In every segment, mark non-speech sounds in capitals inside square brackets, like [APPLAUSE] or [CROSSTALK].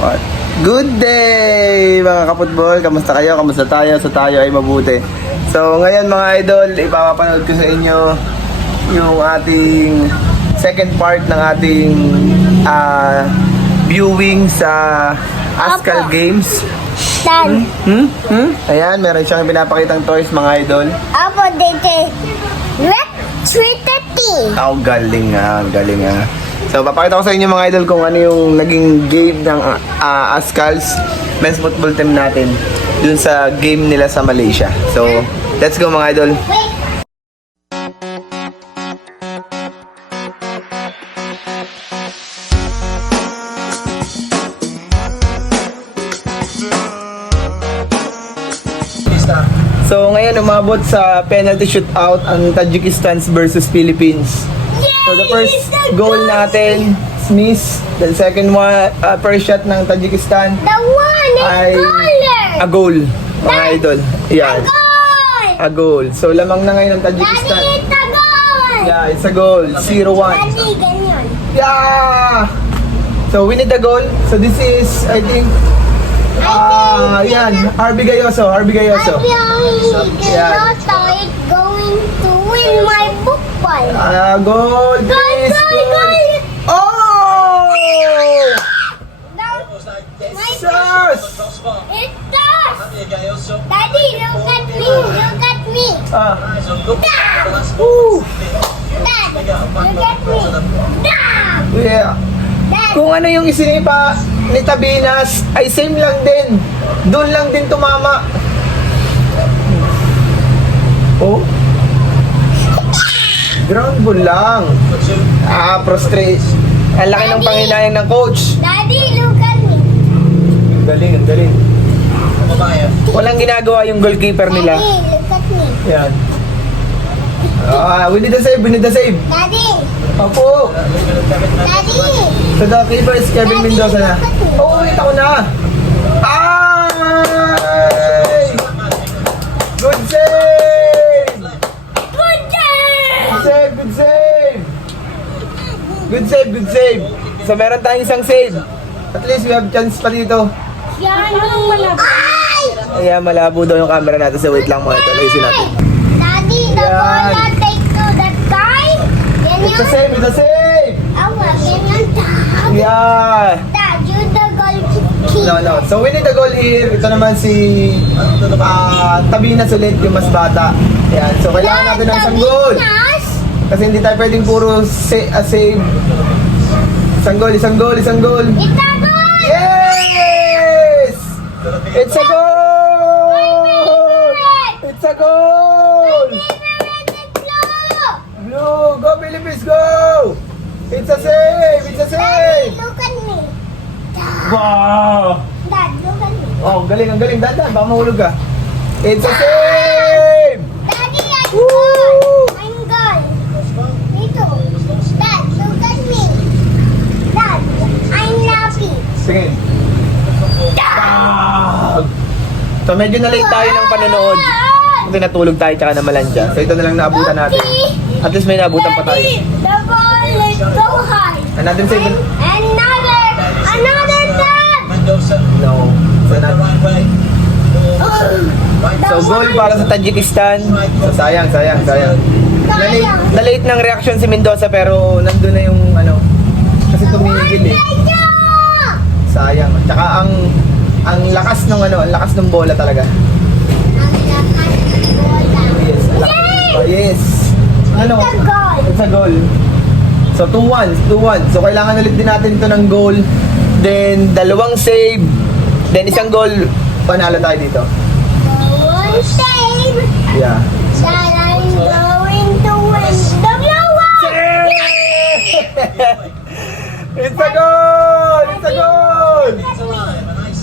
What? Good day mga kaputbol! Kamusta kayo? Kamusta tayo? Sa tayo ay mabuti. So ngayon mga idol, ipapapanood ko sa inyo yung ating second part ng ating ah, viewing sa Askal Apo. Games. Dan. Hmm? Hmm? Ayan, meron siyang pinapakitang toys mga idol. Apo, dito. Red 330. Ako galing nga, galing nga. So, papakita ko sa inyo mga idol kung ano yung naging game ng uh, Ascals men's football team natin dun sa game nila sa Malaysia. So, let's go mga idol. So, ngayon umabot sa penalty shootout ang Tajikistan versus Philippines. So, the first goal natin, miss. The second one, uh, first shot ng Tajikistan The one is ay color. a goal, mga idol. Yan, Goal. a goal. So, lamang na ngayon ng Daddy, Tajikistan. it's a goal. Yeah, it's a goal. 0-1. Daddy, ganyan. Yeah! So we need the goal. So this is, I think, ah, yan, Harvey Gayoso, Harvey Gayoso. Yeah. Gayoso is going to win my book ball. Ah, goal, Goal, goal, goal. Oh! Now, my Sus! It does! Daddy, look at me! Look at me! Ah, Dad! woo! Dad! Look at me! Dad! Yeah. Dad! Kung ano yung isinipa ni Tabinas, ay same lang din. Doon lang din tumama. Oh? Ground ball lang. Ah, prostrate. Ang laki ng panginayang ng coach. Daddy, look at me! Ang galing, ang galing. Walang ginagawa yung goalkeeper nila. Daddy, look at me! Yan. Ah, we need the save, we need the save. Daddy! Opo. Daddy! So the keeper is Kevin Mendoza na. Oo, ulit ako na. So meron tayong isang save. At least we have chance pa dito. Yan ang malabo. Ay! Ayan, malabo daw yung camera natin. So wait lang muna ito. Ayusin natin. Daddy, the Yan. ball that take to that guy? Yan It's a yun? save, it's a save! Awa, yan yun. Dad! Yeah! Dad, you the goal key. No, no. So we need a goal here. Ito naman si ah Tabinas ulit, yung mas bata. Ayan. So kailangan natin ng isang goal. Yes. Kasi hindi tayo pwedeng puro sa- ah, save. Isang goal, isang goal, isang goal. It's a goal! Yes! It's a goal! It's a goal! Blue, go Philippines, go! It's a save! It's a Daddy, save! look at me. Dad, Wow! Dad, look at me. Oh, ang galing, ang galing. Dandan, baka mahulog ka. It's a save! Daddy, I'm Woo! goal. I'm goal. Dito. Dad, look at me. Dad, I'm lucky. Sige. Ah! So medyo na-late tayo ng panonood. Kasi natulog tayo tsaka namalan siya. So ito na lang naabutan natin. At least may naabutan pa tayo. The ball is so high. Another save. And another, another dad. No. So, not, so goal para sa Tajikistan. So sayang, sayang, sayang. Na-late, na-late ng reaction si Mendoza pero nandun na yung ano. Kasi tumigil eh. Sayang. Tsaka ang ang lakas ng ano, ang lakas ng bola talaga. Yes, ang lakas. Oh, yes. Ano? It's a goal. It's a goal. So 2-1, 2-1. So kailangan ulit din natin ito ng goal. Then dalawang save. Then isang goal. Panalo tayo dito. One save. Yeah. That I'm going to win the blue one. [LAUGHS] It's a goal! It's a goal!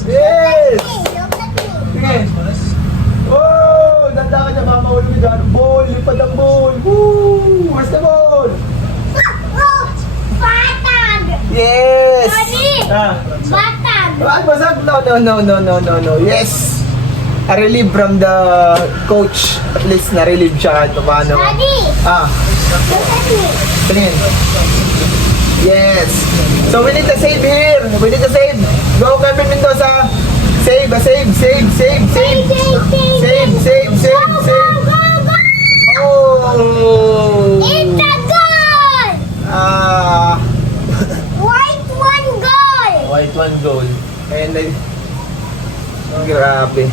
Yes! Look at me. Sige. Oh! Danda ka dyan, mamahulog ka dyan. Ball! Lipad ang ball! Woo! Where's the ball? Oh, batag. Yes! Ah. Batag. Ah, basag? No, no, no, no, no, no, no. Yes! A relief from the coach. At least na-relieve siya kahit pa paano. Daddy, Ah, tingin. Yes. So we need to save here. We need to save. Go, Kevin Mendoza. Save, ah, save, save, save, save. Save, save, save, save. go! Oh. It's a goal! Ah. White one goal! White one goal. And then, oh, grabe.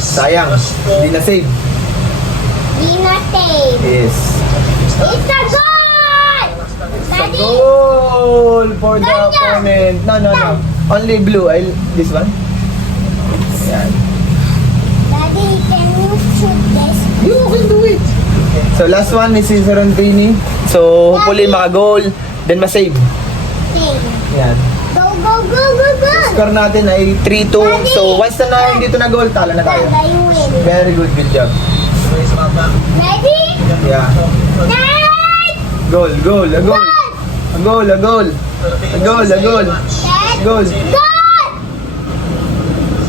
Sayang. Hindi na save. Dinatay. Yes. It's a goal! Daddy! Goal for the opponent. No, no, no. Only blue. I, this one? Yan. Daddy, can you shoot this You can do it. So last one is si Sorrentini. So hopefully maka-goal. Then ma-save. Yan. Go, go, go, go, go! Score natin ay 3-2. So once na na dito na goal, talo na tayo. Very good, good job. Ready? Yeah. Goal, goal, a goal. A goal, a goal. A goal, a goal. Goal. Goal!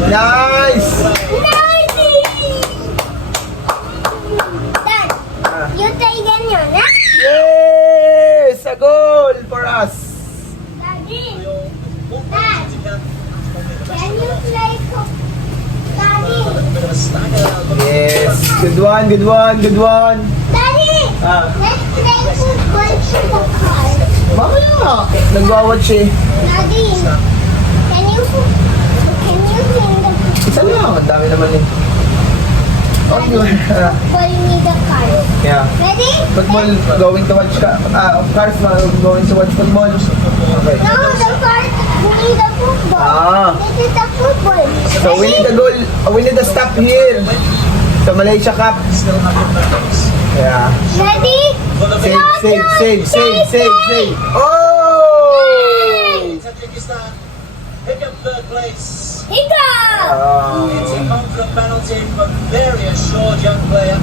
Nice! Ninety! Dad, Ah. you take ganyan, ha? Yes! A goal for us. Daddy! Dad! Can you play Daddy! Yes. Good one, good one, good one. Daddy! Ah. Let's play football to the car. Mamaya. Nagwawatch eh. Daddy! Can you can you sing the Isa lang. Ang dami naman eh. Oh, yun. Ah, football me the car? yeah. Ready? Football, going to watch ka. Ah, cars, uh, going to watch football. Okay. No, the car we need the football. Ah. This is the football. So we need a goal. uh, We need a stop here. So Malaysia Cup. Yeah. Ready? Save, save, save, save, save, save. Oh! Tajikistan pick up third place. Ah. It's a confident penalty from very assured young player.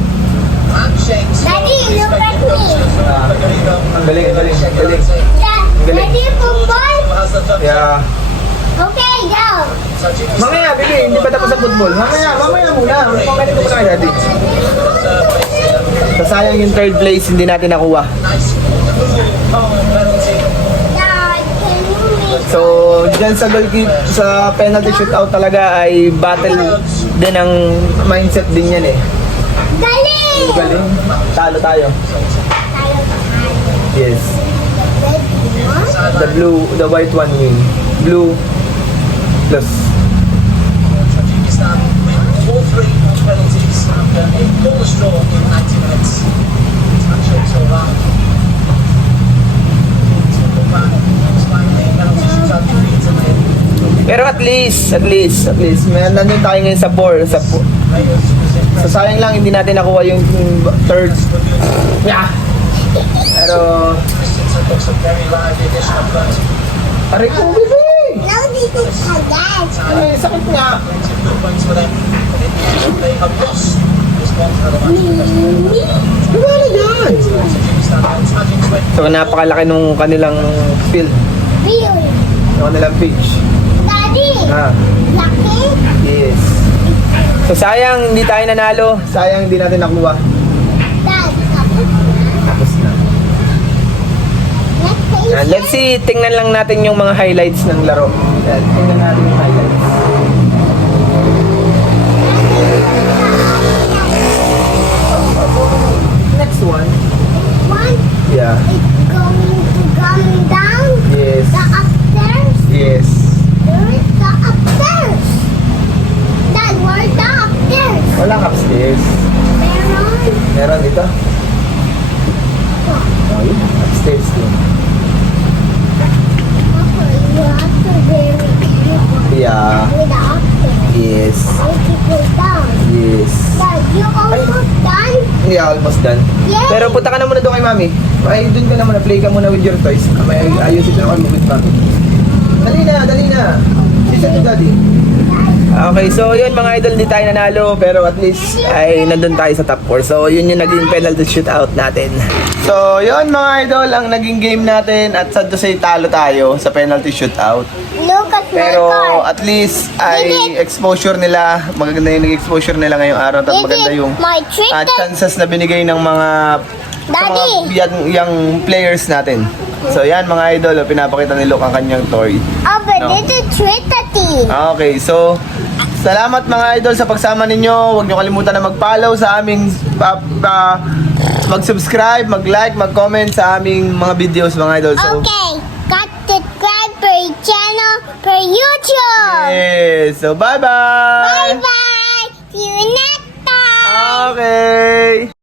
Daddy, look at me. Galing, galing, football? Yeah. Okay, go. Mamaya, Bibi, hindi pa tapos ang football. Mamaya, mamaya muna. Pagkalit ko muna Daddy. Sasayang yung third place, hindi natin nakuha. Nice. Common penalty. Dad, can you make So, dyan sa goalkeep, sa penalty shootout talaga ay battle din ang mindset din yan eh. galing? Galing. Talo tayo. Tayo Yes. The blue, the white one win. Blue plus. Tajikistan win 4-3 on penalties after a corner draw in 90 minutes. Handshakes all round. Finally, penalty shootout defeat in the Pero at least, at least, at least, may nandun tayo ngayon sa 4. Sa four. players was in So sayang lang hindi natin nakuha yung third. Yeah. Pero, aray ko! Now this is again. Ay, sakit nga. Wala yan. So napakalaki nung kanilang field, Really? yung kanilang pitch. Ah, lucky? yes. So sayang hindi tayo nanalo. Sayang hindi natin nakuha. Dad, tapos Tapos na. Let's see, tingnan lang natin yung mga highlights ng laro. Yan, tingnan natin yung highlights. Yun. Upstairs din. Yeah. Yes. Yes. Yeah, almost done. Yes. Pero punta ka na muna doon kay mami. Ay, doon ka na muna. Play ka muna with your toys. May ayusin na kami with mami. Dali na, dali na. Listen to daddy. Okay, so yun mga idol, hindi tayo nanalo pero at least ay nandun tayo sa top 4. So yun yung naging penalty shootout natin. So yun mga idol, ang naging game natin at sad to say talo tayo sa penalty shootout. Look at Pero at least ay exposure nila, maganda yung nag-exposure nila ngayong araw at maganda yung that- chances na binigay ng sa mga Daddy. yung, yung players natin. So yan mga idol, oh, pinapakita ni Luke ang kanyang toy. Oh, but No. this is Trinity. Okay, so salamat mga idol sa pagsama ninyo. Huwag niyo kalimutan na mag-follow sa aming pa, pa- mag-subscribe, mag-like, mag-comment sa aming mga videos mga idol. So Okay, got subscribe for channel for YouTube. yes. So bye-bye. Bye bye. See you next time. Okay.